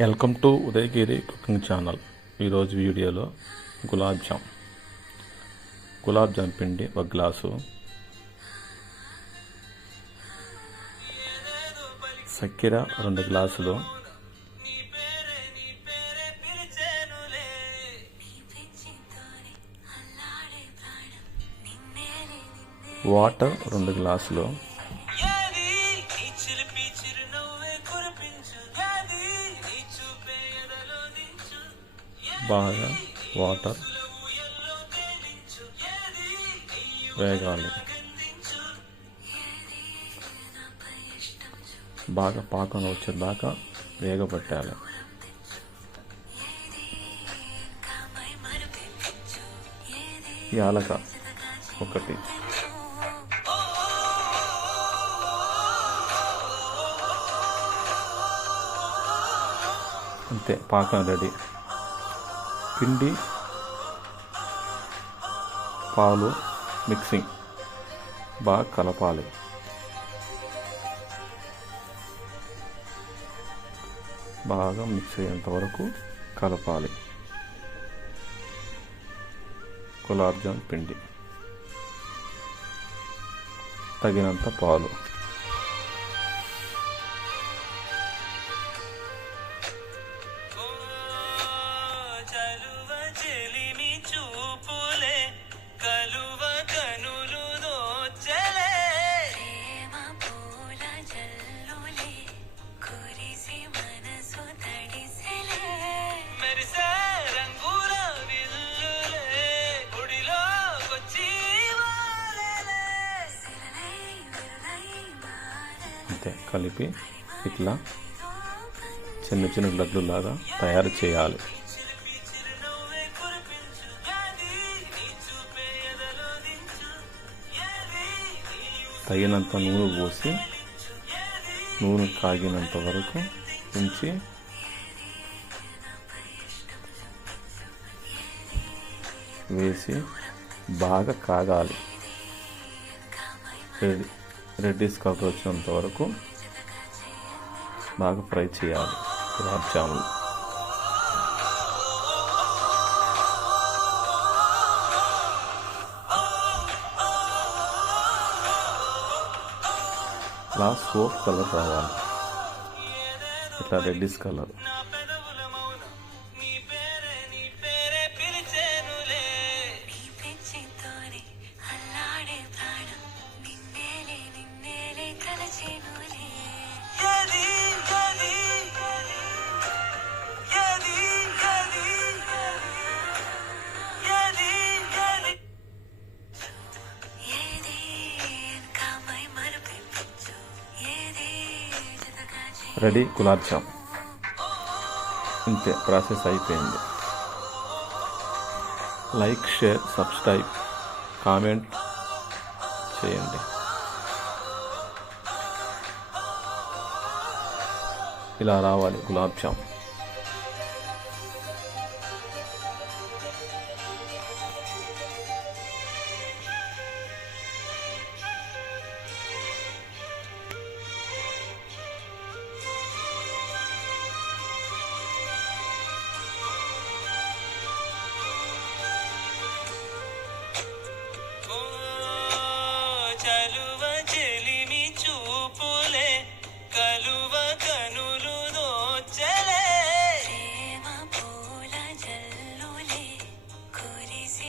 Welcome to Udayagiri cooking channel. ఈరోజు వీడియోలో గులాబ్ జామ్. గులాబ్ జామ్ పిండి ఒక గ్లాసు. చక్కెర రెండు గ్లాసులు. వాటర్ రెండు గ్లాసులు. బాగా వాటర్ వేగాలి. బాగా పాకం వచ్చేదాకా వేగపెట్టాలి యాలక ఒకటి. అంతే పాకం రెడీ. పిండి పాలు మిక్సింగ్. బాగా కలపాలి. బాగా మిక్స్ అయ్యేంత వరకు కలపాలి. గులాబ్జామ్ పిండి. తగినంత పాలు. అంతే కలిపి ఇట్లా చిన్న చిన్న లడ్లు లాగా తయారు చేయాలి. తగినంత నూనె పోసి నూనె కాగినంత వరకు ఉంచి వేసి బాగా కాగాలి. ఏది? రెడ్డిస్ కలర్ వచ్చినంత వరకు బాగా ఫ్రై చేయాలి. Gulab jamun. Last fourth colour రావాలి. ఇట్లా reddish colour. Ready gulab jam. ఇంతే ప్రాసెస్ అయిపోయింది. లైక్ షేర్ సబ్స్క్రైబ్ కామెంట్ చేయండి. ఇలా రావాలి గులాబ్ జామ్.